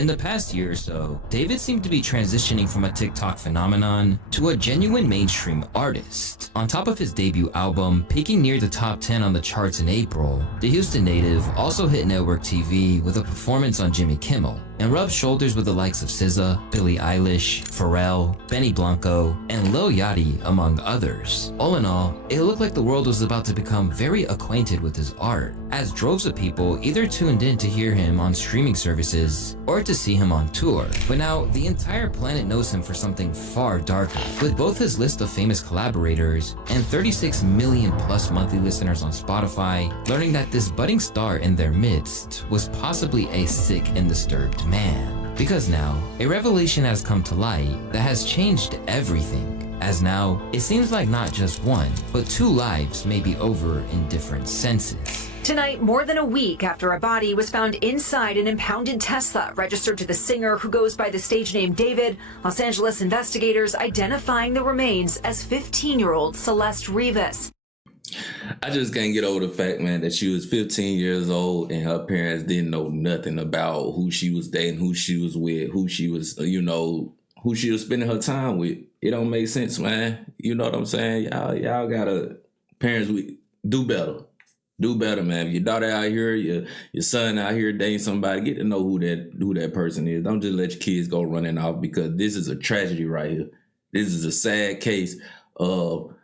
In the past year or so, David seemed to be transitioning from a TikTok phenomenon to a genuine mainstream artist. On top of his debut album, peaking near the top 10 on the charts in April, the Houston native also hit network TV with a performance on Jimmy Kimmel, and rubbed shoulders with the likes of SZA, Billie Eilish, Pharrell, Benny Blanco, and Lil Yachty, among others. All in all, it looked like the world was about to become very acquainted with his art, as droves of people either tuned in to hear him on streaming services or to see him on tour. But now, the entire planet knows him for something far darker, with both his list of famous collaborators and 36 million plus monthly listeners on Spotify learning that this budding star in their midst was possibly a sick and disturbed man. Because now, a revelation has come to light that has changed everything, as now, it seems like not just one, but two lives may be over in different senses. Tonight, more than a week after a body was found inside an impounded Tesla registered to the singer who goes by the stage name David, Los Angeles investigators identifying the remains as 15-year-old Celesta Rivas. I just can't get over the fact, man, that she was 15 years old and her parents didn't know nothing about who she was dating, who she was with, who she was, who she was spending her time with. It don't make sense, man. You know what I'm saying? Y'all gotta, parents, do better. Do better, man. If your daughter out here, your son out here dating somebody, get to know who that person is. Don't just let your kids go running off, because this is a tragedy right here. This is a sad case of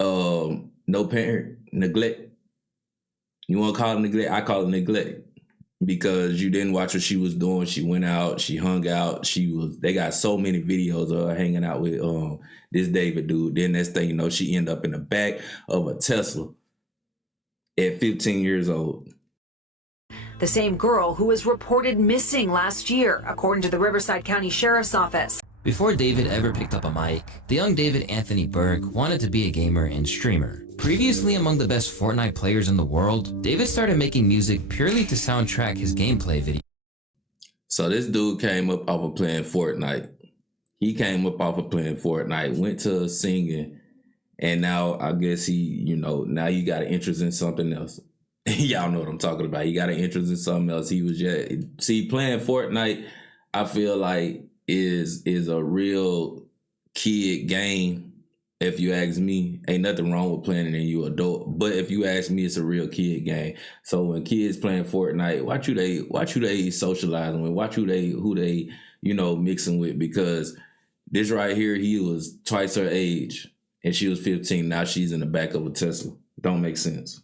no parent neglect. You want to call it neglect? I call it neglect, because you didn't watch what she was doing. She went out, she hung out, they got so many videos of her hanging out with this David dude. Then next thing you know, she ended up in the back of a Tesla at 15 years old. The same girl who was reported missing last year, according to the Riverside County Sheriff's Office. Before David ever picked up a mic, the young David Anthony Burke wanted to be a gamer and streamer. Previously among the best Fortnite players in the world, David started making music purely to soundtrack his gameplay video. So this dude came up off of playing Fortnite. He came up off of playing Fortnite, went to singing, and now I guess he, now you got an interest in something else. Y'all know what I'm talking about. He got an interest in something else. He was playing Fortnite, I feel like is a real kid game. If you ask me, ain't nothing wrong with playing it and you adult. But if you ask me, it's a real kid game. So when kids playing Fortnite, watch who they socializing with, watch who they mixing with, because this right here, he was twice her age and she was 15. Now she's in the back of a Tesla. Don't make sense.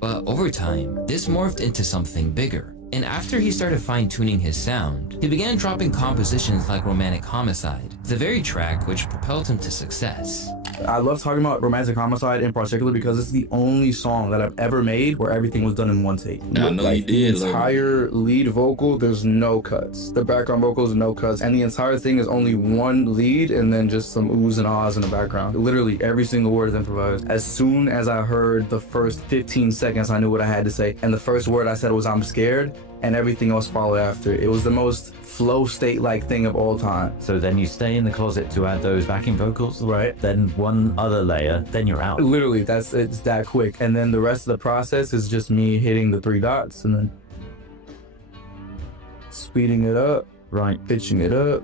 But over time, this morphed into something bigger. And after he started fine-tuning his sound, he began dropping compositions like Romantic Homicide, the very track which propelled him to success. I love talking about Romantic Homicide in particular because it's the only song that I've ever made where everything was done in one take. I know you did. The entire lead vocal, there's no cuts. The background vocals, no cuts. And the entire thing is only one lead and then just some oohs and ahs in the background. Literally every single word is improvised. As soon as I heard the first 15 seconds, I knew what I had to say. And the first word I said was, "I'm scared," and everything else followed after. It was the most flow state-like thing of all time. So then you stay in the closet to add those backing vocals, right? Then one other layer, then you're out. Literally, it's that quick. And then the rest of the process is just me hitting the three dots and then speeding it up, right? Pitching it up.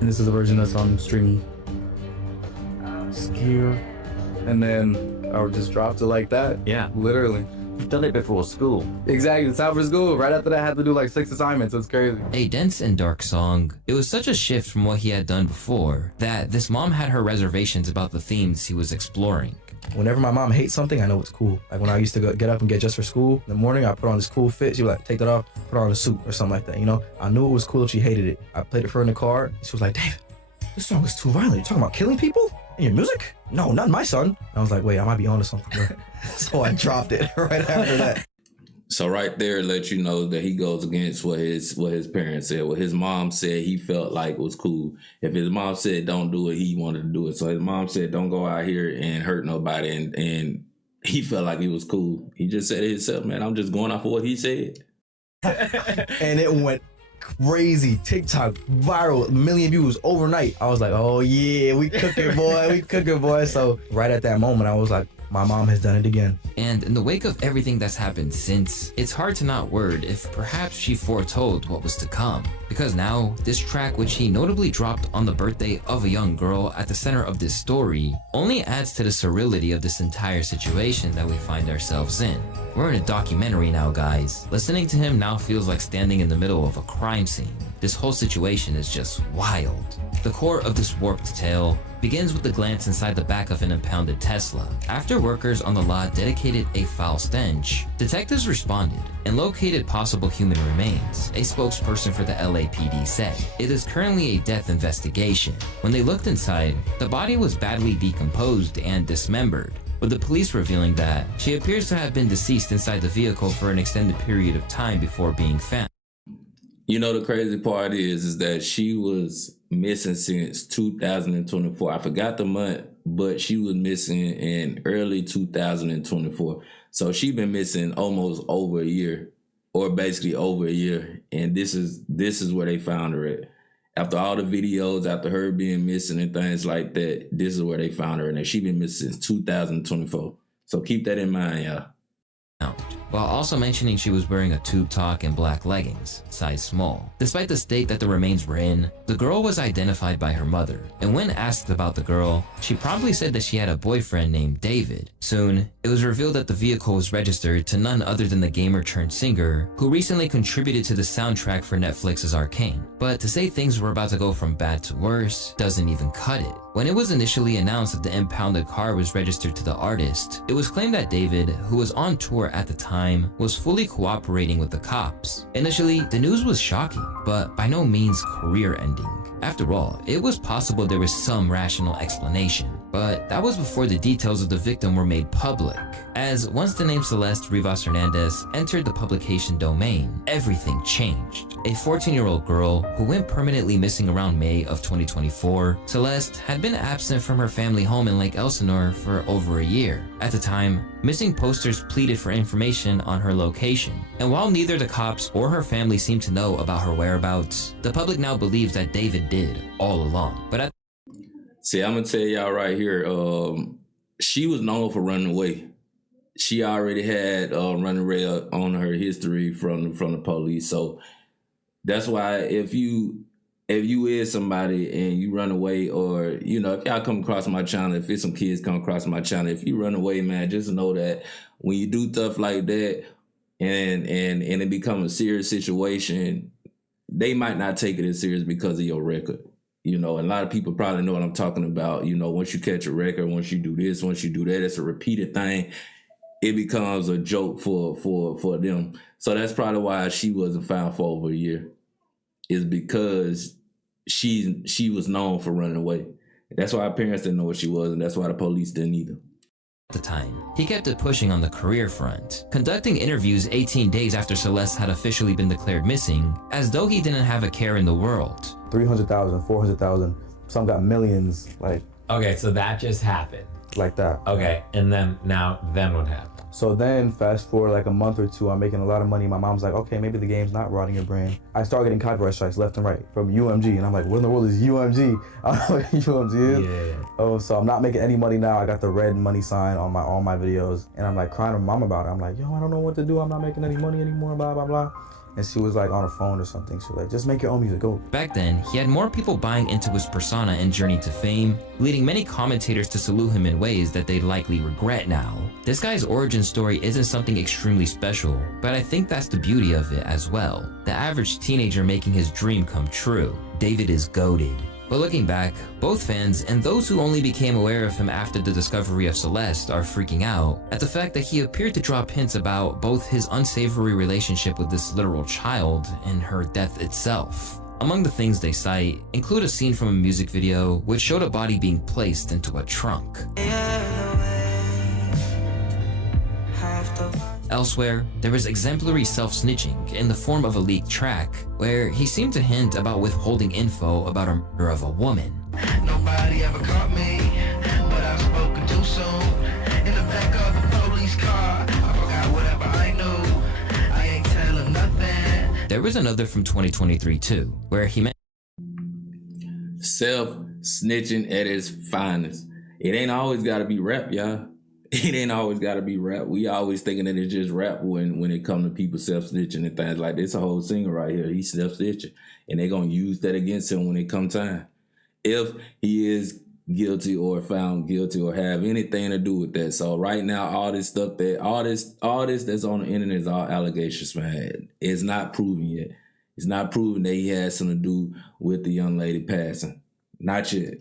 And this is the version that's on streaming. Secure. And then I just dropped it like that. Yeah. Literally. You've done it before school. Exactly, it's time for school. Right after that, I had to do like 6 assignments. It's crazy. A dense and dark song, it was such a shift from what he had done before that this mom had her reservations about the themes he was exploring. Whenever my mom hates something, I know it's cool. Like when I used to get up and get dressed for school in the morning, I put on this cool fit. She'd be like, take that off, put on a suit or something like that, I knew it was cool if she hated it. I played it for her in the car. She was like, David, this song is too violent. You're talking about killing people in your music? No, not my son. I was like, wait, I might be onto something. So I dropped it right after that. So right there, let you know that he goes against what his parents said. What his mom said he felt like was cool. If his mom said don't do it, he wanted to do it. So his mom said don't go out here and hurt nobody, and he felt like it was cool. He just said it himself, man, I'm just going off of what he said. And it went crazy. TikTok viral, 1 million views overnight. I was like, oh yeah, we cooking, boy, we cooking, boy. So right at that moment, I was like, My mom has done it again. And in the wake of everything that's happened since, it's hard to not word if perhaps she foretold what was to come. Because now, this track, which he notably dropped on the birthday of a young girl at the center of this story, only adds to the surreality of this entire situation that we find ourselves in. We're in a documentary now, guys. Listening to him now feels like standing in the middle of a crime scene. This whole situation is just wild. The core of this warped tale begins with a glance inside the back of an impounded Tesla. After workers on the lot dedicated a foul stench, detectives responded and located possible human remains. A spokesperson for the LAPD said, "It is currently a death investigation." When they looked inside, the body was badly decomposed and dismembered, with the police revealing that she appears to have been deceased inside the vehicle for an extended period of time before being found. You know, the crazy part is that she was missing since 2024. I forgot the month, but she was missing in early 2024. So she been missing almost over a year, or basically over a year. And this is where they found her at. After all the videos, after her being missing and things like that, this is where they found her. And she been missing since 2024. So keep that in mind, y'all. While also mentioning she was wearing a tube top and black leggings, size small. Despite the state that the remains were in, the girl was identified by her mother, and when asked about the girl, she promptly said that she had a boyfriend named David. Soon, it was revealed that the vehicle was registered to none other than the gamer-turned-singer who recently contributed to the soundtrack for Netflix's Arcane. But to say things were about to go from bad to worse doesn't even cut it. When it was initially announced that the impounded car was registered to the artist, it was claimed that David, who was on tour at the time, was fully cooperating with the cops. Initially, the news was shocking, but by no means career-ending. After all, it was possible there was some rational explanation, but that was before the details of the victim were made public. As once the name Celeste Rivas Hernandez entered the publication domain, everything changed. A 14-year-old girl who went permanently missing around May of 2024, Celeste had been absent from her family home in Lake Elsinore for over a year. At the time, missing posters pleaded for information on her location, and while neither the cops or her family seemed to know about her whereabouts, the public now believes that David did all along. But See, I'm gonna tell y'all right here, she was known for running away. She already had running away on her history from the police. So that's why if you is somebody and you run away, or if y'all come across my channel, if it's some kids come across my channel, if you run away, man, just know that when you do stuff like that and it becomes a serious situation, they might not take it as serious because of your record. And a lot of people probably know what I'm talking about. Once you catch a record, once you do this, once you do that, it's a repeated thing. It becomes a joke for them. So that's probably why she wasn't found for over a year. Is because she was known for running away. That's why her parents didn't know what she was, and that's why the police didn't either. At the time, he kept it pushing on the career front, conducting interviews 18 days after Celeste had officially been declared missing, as though he didn't have a care in the world. 300,000, 400,000, some got millions, Okay, so that just happened. like that. Okay, and then what happened? So then fast forward like a month or two, I'm making a lot of money. My mom's like, okay, maybe the game's not rotting your brain. I start getting copyright strikes left and right from UMG. And I'm like, what in the world is UMG? I don't know what UMG is. Yeah. Oh, so I'm not making any money now. I got the red money sign on all my videos. And I'm like crying to my mom about it. I'm like, yo, I don't know what to do. I'm not making any money anymore, blah, blah, blah. And she was like on her phone or something. She was like, just make your own music, go. Back then, he had more people buying into his persona and journey to fame, leading many commentators to salute him in ways that they'd likely regret now. This guy's origin story isn't something extremely special, but I think that's the beauty of it as well. The average teenager making his dream come true. David is goated. But looking back, both fans and those who only became aware of him after the discovery of Celeste are freaking out at the fact that he appeared to drop hints about both his unsavory relationship with this literal child and her death itself. Among the things they cite include a scene from a music video which showed a body being placed into a trunk. Elsewhere, there was exemplary self-snitching in the form of a leaked track, where he seemed to hint about withholding info about a murder of a woman. Nobody ever caught me, but I've spoken too soon. In the back of the police car, I forgot whatever I knew. I ain't telling nothing. There was another from 2023 too, where he meant Self-snitching at its finest. It ain't always gotta be rap, y'all. It ain't always got to be rap. We always thinking that it's just rap when it come to people self-snitching and things like this. A whole singer right here, he's self-snitching. And they're going to use that against him when it come time. If he is guilty or found guilty or have anything to do with that. So right now, all this stuff all this that's on the internet is all allegations, man. It's not proven yet. It's not proven that he has something to do with the young lady passing. Not yet.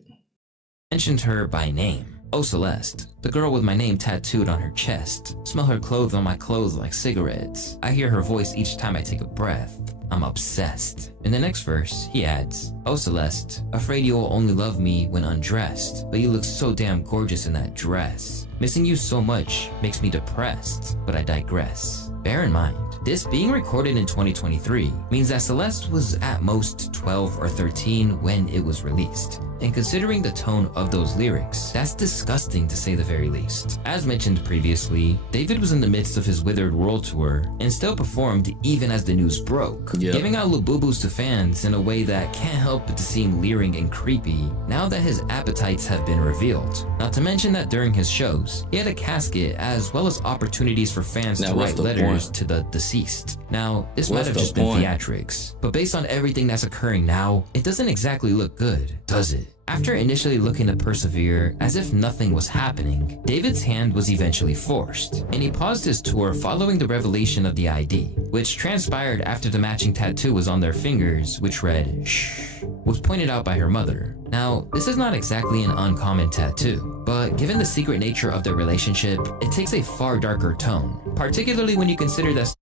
Mentioned her by name. Oh, Celeste, the girl with my name tattooed on her chest. Smell her clothes on my clothes like cigarettes. I hear her voice each time I take a breath. I'm obsessed. In the next verse, he adds, Oh, Celeste, afraid you will only love me when undressed, but you look so damn gorgeous in that dress. Missing you so much makes me depressed, but I digress. Bear in mind, this being recorded in 2023 means that Celeste was at most 12 or 13 when it was released. And considering the tone of those lyrics, that's disgusting to say the very least. As mentioned previously, David was in the midst of his Withered World Tour and still performed even as the news broke, giving out Lububus to fans in a way that can't help but to seem leering and creepy now that his appetites have been revealed. Not to mention that during his shows, he had a casket as well as opportunities for fans to write letters to the deceased. Now, this might have just been theatrics, but based on everything that's occurring now, it doesn't exactly look good, does it? After initially looking to persevere as if nothing was happening, David's hand was eventually forced, and he paused his tour following the revelation of the ID, which transpired after the matching tattoo was on their fingers, which read, "Shh," was pointed out by her mother. Now, this is not exactly an uncommon tattoo, but given the secret nature of their relationship, it takes a far darker tone, particularly when you consider that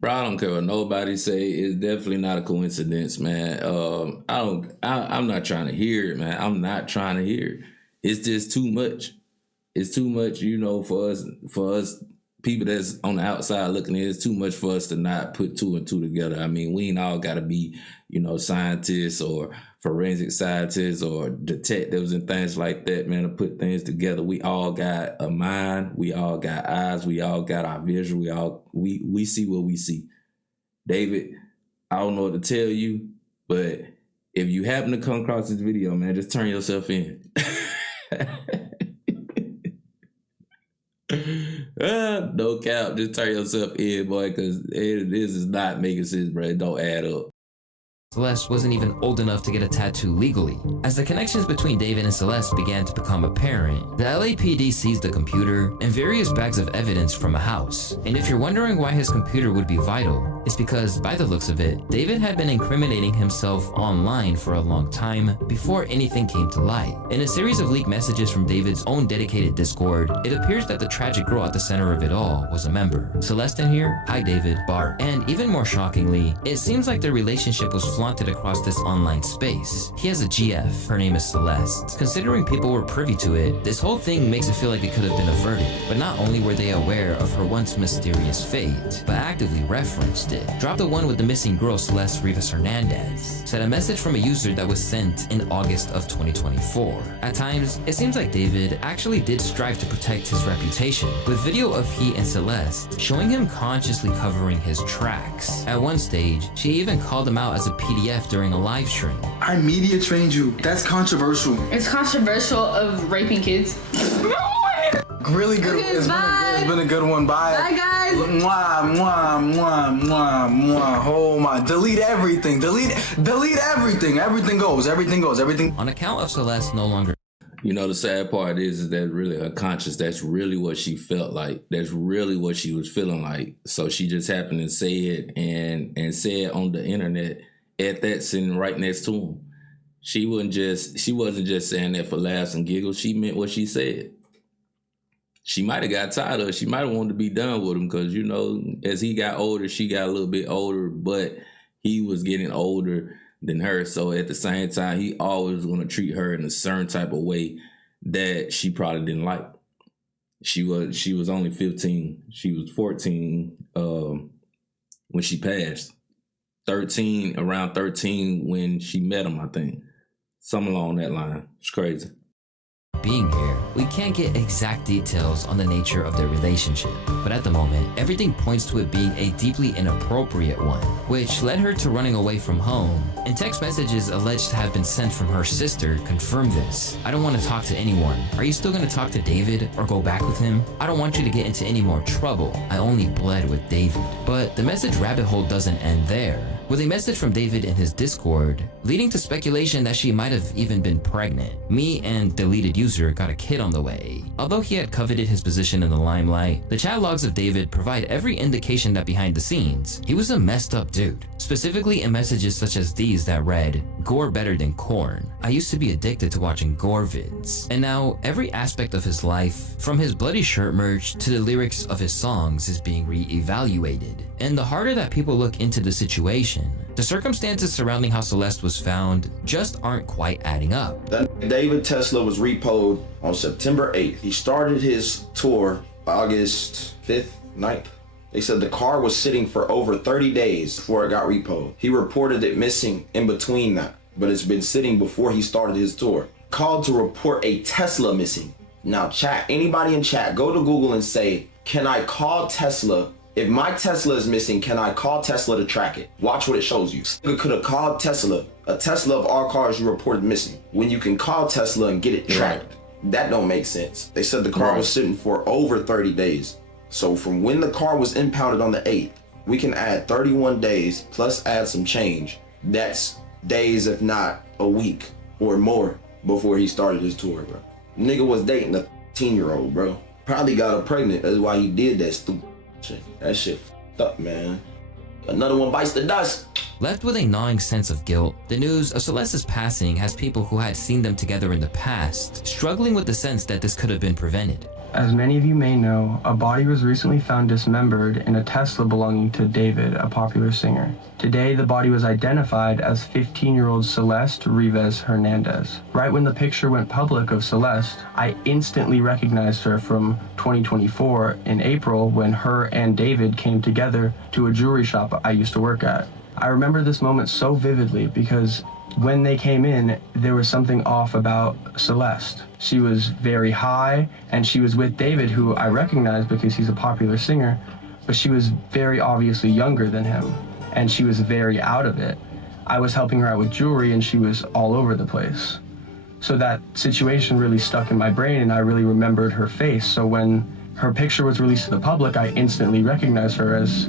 Bro, I don't care what nobody say. It's definitely not a coincidence, man. I'm not trying to hear it, man. I'm not trying to hear it. It's just too much. It's too much, for us people that's on the outside looking at it. It's too much for us to not put two and two together. I mean, we ain't all got to be, scientists or forensic scientists or detectives and things like that, man, to put things together. We all got a mind. We all got eyes. We all got our vision. We see what we see. David, I don't know what to tell you, but if you happen to come across this video, man, just turn yourself in. No cap, just turn yourself in, boy, because this is not making sense, bro. It don't add up. Celeste wasn't even old enough to get a tattoo legally. As the connections between David and Celeste began to become apparent, the LAPD seized a computer and various bags of evidence from a house. And if you're wondering why his computer would be vital, it's because, by the looks of it, David had been incriminating himself online for a long time before anything came to light. In a series of leaked messages from David's own dedicated Discord, it appears that the tragic girl at the center of it all was a member. Celeste in here, hi David, Bart. And even more shockingly, it seems like their relationship was flaunted across this online space. He has a GF, her name is Celeste. Considering people were privy to it, this whole thing makes it feel like it could have been averted. But not only were they aware of her once mysterious fate, but actively referenced it. Drop the one with the missing girl Celeste Rivas Hernandez. Said a message from a user that was sent in August of 2024. At times, it seems like David actually did strive to protect his reputation, with video of he and Celeste showing him consciously covering his tracks. At one stage, she even called him out as a PDF during a live stream. I media trained you. That's controversial. It's controversial of raping kids. Really good. Okay, It's been a good one. Bye. Bye, guys. Mwah, mwah, mwah, mwah, mwah. Oh my. Delete everything. Delete everything. Everything goes. On account of Celeste no longer. The sad part is that really her conscience, that's really what she felt like. That's really what she was feeling like. So she just happened to say it and say it on the internet at that, sitting right next to him. She wasn't just saying that for laughs and giggles. She meant what she said. She might have got tired of it. She might have wanted to be done with him because, as he got older, she got a little bit older, but he was getting older than her. So at the same time, he always was going to treat her in a certain type of way that she probably didn't like. She was only 15. She was 14 when she passed. Around 13 when she met him, I think. Something along that line. It's crazy. being here, we can't get exact details on the nature of their relationship. But at the moment, everything points to it being a deeply inappropriate one, which led her to running away from home. And text messages alleged to have been sent from her sister confirm this. I don't want to talk to anyone. Are you still going to talk to David or go back with him? I don't want you to get into any more trouble. I only bled with David. But the message rabbit hole doesn't end there, with a message from David in his Discord, leading to speculation that she might have even been pregnant. Me and deleted user got a kid on the way. Although he had coveted his position in the limelight, the chat logs of David provide every indication that behind the scenes, he was a messed up dude. Specifically in messages such as these that read, "Gore better than corn. I used to be addicted to watching gore vids." And now every aspect of his life, from his bloody shirt merch to the lyrics of his songs, is being re-evaluated. And the harder that people look into the situation, the circumstances surrounding how Celeste was found just aren't quite adding up. That David Tesla was repoed on September 8th. He started his tour August 5th, 9th. They said the car was sitting for over 30 days before it got repoed. He reported it missing in between that, but it's been sitting before he started his tour. Called to report a Tesla missing. Now chat, anybody in chat, go to Google and say, can I call Tesla? If my Tesla is missing, can I call Tesla to track it? Watch what it shows you. You could have called Tesla, a Tesla of all cars you reported missing, when you can call Tesla and get it tracked. Right. That don't make sense. They said the car was sitting for over 30 days. So from when the car was impounded on the 8th, we can add 31 days plus add some change. That's days, if not a week or more, before he started his tour, bro. Nigga was dating a 10-year-old, bro. Probably got her pregnant. That's why he did that stupid shit. That shit f***ed up, man. Another one bites the dust. Left with a gnawing sense of guilt, the news of Celeste's passing has people who had seen them together in the past struggling with the sense that this could have been prevented. As many of you may know, a body was recently found dismembered in a Tesla belonging to David, a popular singer. Today, the body was identified as 15-year-old Celeste Rivas Hernandez. Right when the picture went public of Celeste, I instantly recognized her from 2024 in April when her and David came together to a jewelry shop I used to work at. I remember this moment so vividly because when they came in, there was something off about Celeste. She was very high, and she was with David, who I recognized because he's a popular singer, but she was very obviously younger than him, and she was very out of it. I was helping her out with jewelry, and she was all over the place. So that situation really stuck in my brain, and I really remembered her face. So when her picture was released to the public, I instantly recognized her as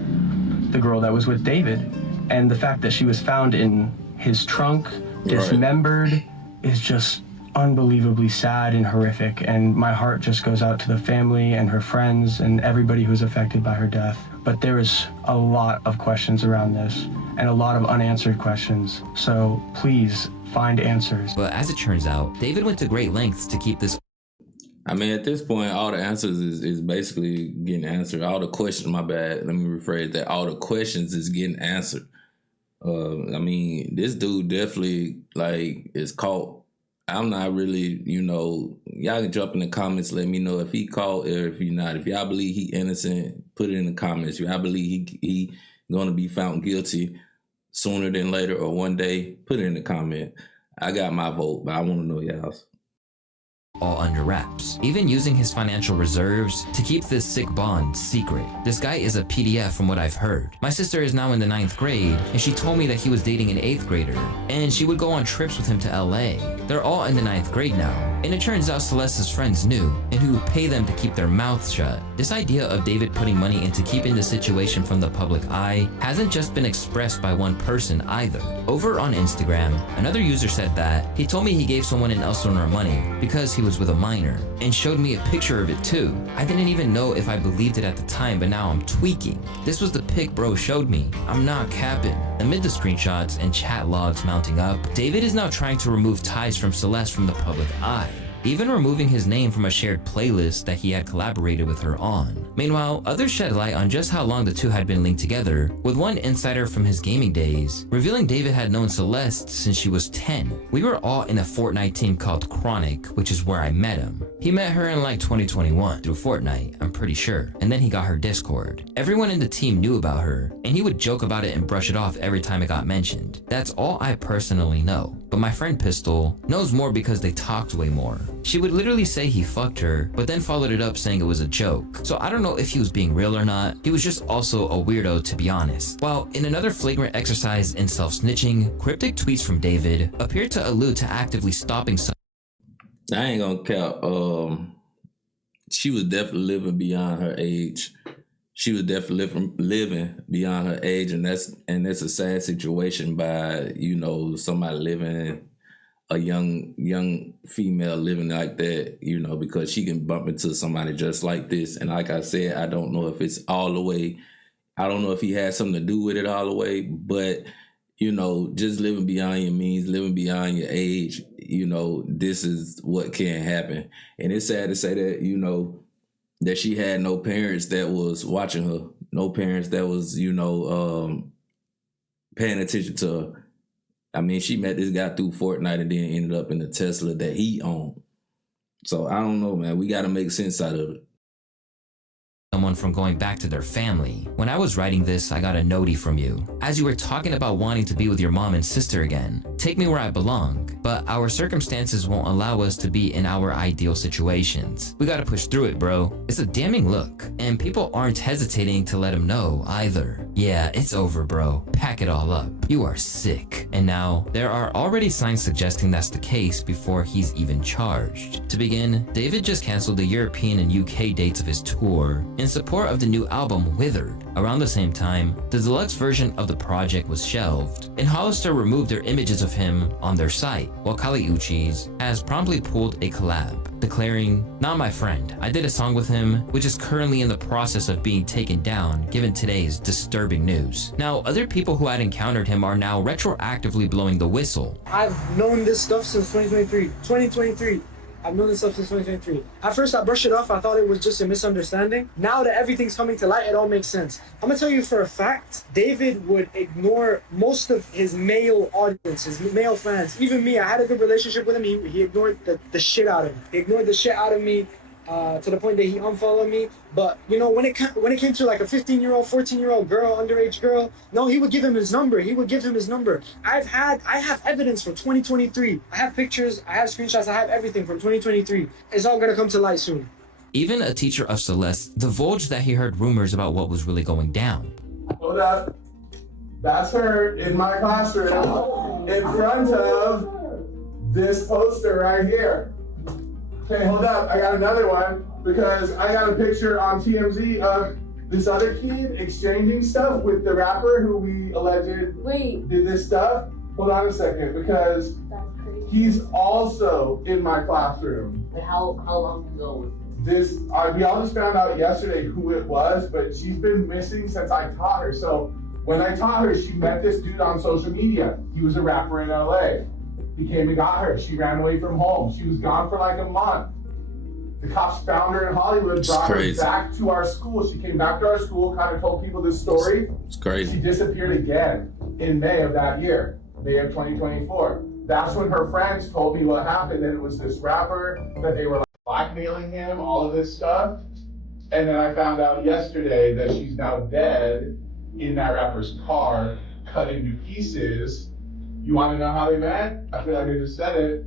the girl that was with David. And the fact that she was found in his trunk, dismembered, is just unbelievably sad and horrific, and my heart just goes out to the family and her friends and everybody who's affected by her death. But there is a lot of questions around this and a lot of unanswered questions, so please find answers. But as it turns out, David went to great lengths to keep this. I mean, at this point, all the answers is basically getting answered. All the questions, my bad, let me rephrase that. All the questions is getting answered. I mean, this dude definitely, like, is caught. I'm not really, y'all can jump in the comments, let me know if he caught or if he not. If y'all believe he innocent, put it in the comments. If y'all believe he gonna be found guilty sooner than later or one day, put it in the comment. I got my vote, but I want to know y'all's. All under wraps, even using his financial reserves to keep this sick bond secret. This guy is a PDF from what I've heard. My sister is now in the 9th grade, and she told me that he was dating an 8th grader, and she would go on trips with him to LA. They're all in the 9th grade now, and it turns out Celeste's friends knew, and who would pay them to keep their mouths shut. This idea of David putting money into keeping the situation from the public eye hasn't just been expressed by one person either. Over on Instagram, another user said that he told me he gave someone in El Sonora money because he was with a minor, and showed me a picture of it too. I didn't even know if I believed it at the time, but now I'm tweaking. This was the pic bro showed me. I'm not capping. Amid the screenshots and chat logs mounting up, David is now trying to remove ties from Celeste from the public eye, even removing his name from a shared playlist that he had collaborated with her on. Meanwhile, others shed light on just how long the two had been linked together, with one insider from his gaming days revealing David had known Celeste since she was 10. We were all in a Fortnite team called Chronic, which is where I met him. He met her in like 2021 through Fortnite, I'm pretty sure, and then he got her Discord. Everyone in the team knew about her, and he would joke about it and brush it off every time it got mentioned. That's all I personally know. But my friend Pistol knows more because they talked way more. She would literally say he fucked her, but then followed it up saying it was a joke. So I don't know if he was being real or not. He was just also a weirdo, to be honest. While in another flagrant exercise in self-snitching, cryptic tweets from David appeared to allude to actively stopping some. I ain't gonna count. She was definitely living beyond her age. She was definitely living beyond her age, and that's a sad situation by, you know, somebody living, a young female living like that, you know, because she can bump into somebody just like this. And like I said, I don't know if it's all the way. I don't know if he had something to do with it all the way, but, you know, just living beyond your means, living beyond your age, you know, this is what can happen. And it's sad to say that, you know, that she had no parents that was watching her, no parents that was, you know, paying attention to her. I mean, she met this guy through Fortnite and then ended up in the Tesla that he owned. So I don't know, man. We got to make sense out of it. Someone from going back to their family. When I was writing this, I got a notie from you. As you were talking about wanting to be with your mom and sister again, take me where I belong, but our circumstances won't allow us to be in our ideal situations. We gotta push through it, bro. It's a damning look, and people aren't hesitating to let him know either. Yeah, it's over, bro. Pack it all up. You are sick. And now, there are already signs suggesting that's the case before he's even charged. To begin, David just canceled the European and UK dates of his tour in support of the new album Withered. Around the same time, the deluxe version of the project was shelved, and Hollister removed their images of him on their site, while Kali Uchis has promptly pulled a collab, declaring, "Not my friend. I did a song with him, which is currently in the process of being taken down given today's disturbing news." Now, other people who had encountered him are now retroactively blowing the whistle. I've known this stuff since 2023. 2023. I've known this stuff since 2023. At first, I brushed it off. I thought it was just a misunderstanding. Now that everything's coming to light, it all makes sense. I'm gonna tell you for a fact, David would ignore most of his male audience, his male fans. Even me, I had a good relationship with him. He ignored the shit out of me. He ignored the shit out of me to the point that he unfollowed me. But, you know, when it came to like a 15-year-old, 14-year-old girl, underage girl, no, he would give him his number. I have evidence from 2023. I have pictures, I have screenshots, I have everything from 2023. It's all gonna come to light soon. Even a teacher of Celeste divulged that he heard rumors about what was really going down. Hold up. That's her in my classroom in front of this poster right here. Okay, hold up. I got another one because I got a picture on TMZ of this other kid exchanging stuff with the rapper who we alleged did this stuff. Hold on a second, because he's also in my classroom. How long ago was this? We all just found out yesterday who it was, but she's been missing since I taught her. So when I taught her, she met this dude on social media. He was a rapper in LA. He came and got her. She ran away from home. She was gone for like a month. The cops found her in Hollywood, brought her back to our school. She came back to our school, kind of told people this story. It's crazy. She disappeared again in May of that year, May of 2024. That's when her friends told me what happened, that it was this rapper, that they were like blackmailing him, all of this stuff. And then I found out yesterday that she's now dead in that rapper's car, cut into pieces. You want to know how they met? I feel like I just said it.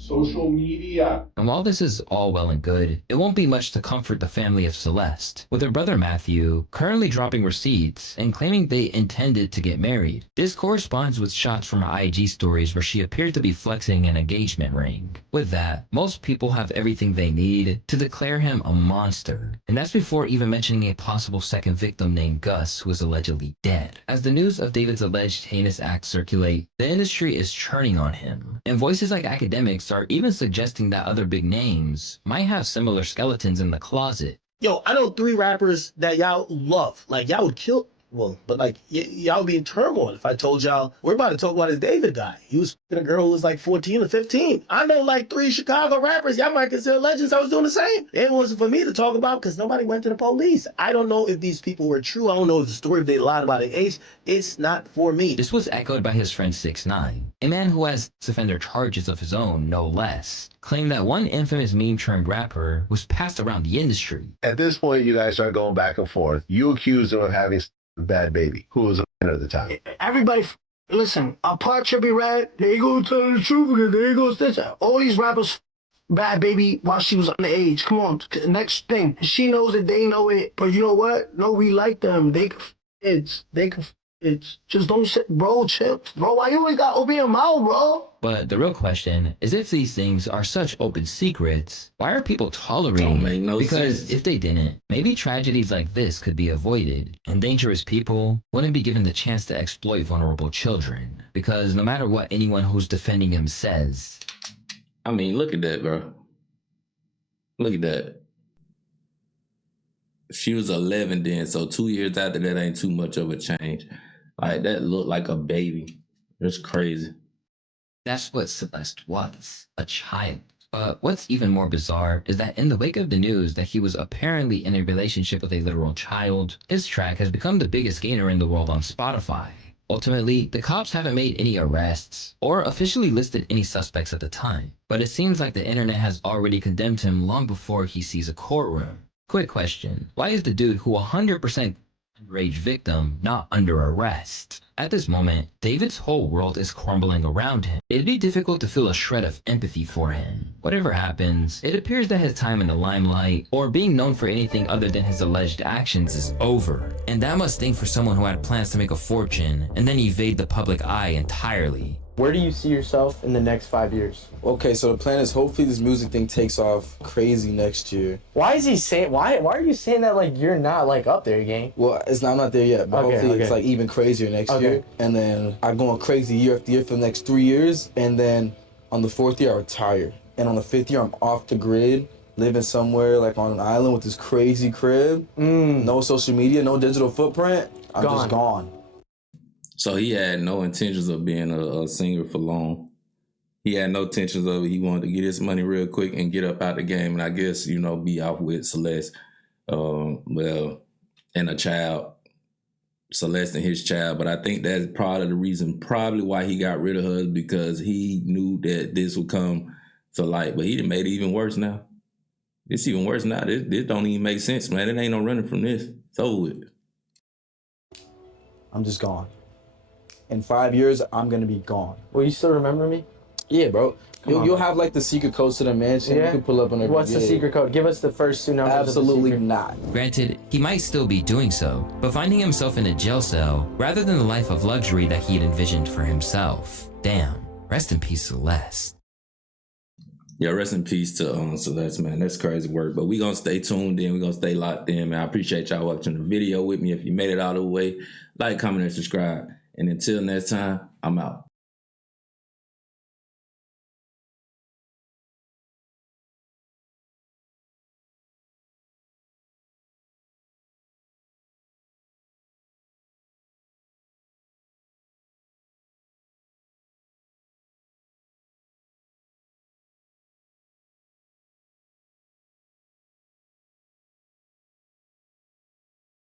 Social media. And while this is all well and good, it won't be much to comfort the family of Celeste, with her brother Matthew currently dropping receipts and claiming they intended to get married. This corresponds with shots from her IG stories where she appeared to be flexing an engagement ring. With that, most people have everything they need to declare him a monster. And that's before even mentioning a possible second victim named Gus, who is allegedly dead. As the news of David's alleged heinous acts circulate, the industry is churning on him. And voices like academics are even suggesting that other big names might have similar skeletons in the closet. Yo, I know 3 rappers that y'all love. Like, y'all would kill Well, but like y'all be in turmoil if I told y'all we're about to talk about his David guy. He was a girl who was like 14 or 15. I know like 3 Chicago rappers y'all might consider legends. I was doing the same. It wasn't for me to talk about because nobody went to the police. I don't know if these people were true. I don't know if the story, if they lied about their age. It's not for me. This was echoed by his friend 6ix9ine, a man who has offender charges of his own, no less, claimed that one infamous meme-turned rapper was passed around the industry. At this point, you guys start going back and forth. You accuse him of having a bad baby, who was a minor at the time. Everybody, listen, apart Trippie Redd, they go tell the truth because they go stitch. All these rappers bad baby while she was underage. Come on, next thing. She knows it, they know it. But you know what? No, we like them. It's just don't sit, bro, chill. Bro, why you always got open your mouth, bro? But the real question is, if these things are such open secrets, why are people tolerating it? Because if they didn't, maybe tragedies like this could be avoided, and dangerous people wouldn't be given the chance to exploit vulnerable children. Because no matter what anyone who's defending him says... I mean, look at that, bro. Look at that. She was 11 then, so 2 years after that ain't too much of a change. Like, that looked like a baby. It's crazy. That's what Celeste was, a child. But what's even more bizarre is that in the wake of the news that he was apparently in a relationship with a literal child, his track has become the biggest gainer in the world on Spotify. Ultimately, the cops haven't made any arrests or officially listed any suspects at the time, but it seems like the internet has already condemned him long before he sees a courtroom. Quick question, why is the dude who 100% underage victim not under arrest? At this moment, David's whole world is crumbling around him. It'd be difficult to feel a shred of empathy for him. Whatever happens, it appears that his time in the limelight, or being known for anything other than his alleged actions, is over. And that must sting for someone who had plans to make a fortune and then evade the public eye entirely. Where do you see yourself in the next 5 years? Okay, so the plan is hopefully this music thing takes off crazy next year. Why is he saying? Why are you saying that like you're not like up there, gang? Well, I'm not there yet, but hopefully it's like even crazier next year. And then I'm going crazy year after year for the next 3 years. And then on the 4th year, I retire. And on the 5th year, I'm off the grid, living somewhere like on an island with this crazy crib. No social media, no digital footprint. I'm just gone. So he had no intentions of being a singer for long. He had no intentions of it. He wanted to get his money real quick and get up out the game, and I guess, you know, be out with Celeste, and a child, Celeste and his child. But I think that's part of the reason, probably why he got rid of her, is because he knew that this would come to light. But he done made it even worse now. It's even worse now. This don't even make sense, man. It ain't no running from this. It's over with. I'm just gone. In 5 years, I'm gonna be gone. Will you still remember me? Yeah, bro. You'll have like the secret codes to the mansion. Yeah? You can pull up on every. What's the secret code? Give us the first 2 numbers. Absolutely of the not. Granted, he might still be doing so, but finding himself in a jail cell rather than the life of luxury that he had envisioned for himself. Damn. Rest in peace, Celeste. Yeah, rest in peace to Celeste, man. That's crazy work. But we gonna stay tuned in. We gonna stay locked in, man. I appreciate y'all watching the video with me. If you made it all the way, like, comment, and subscribe. And until next time, I'm out.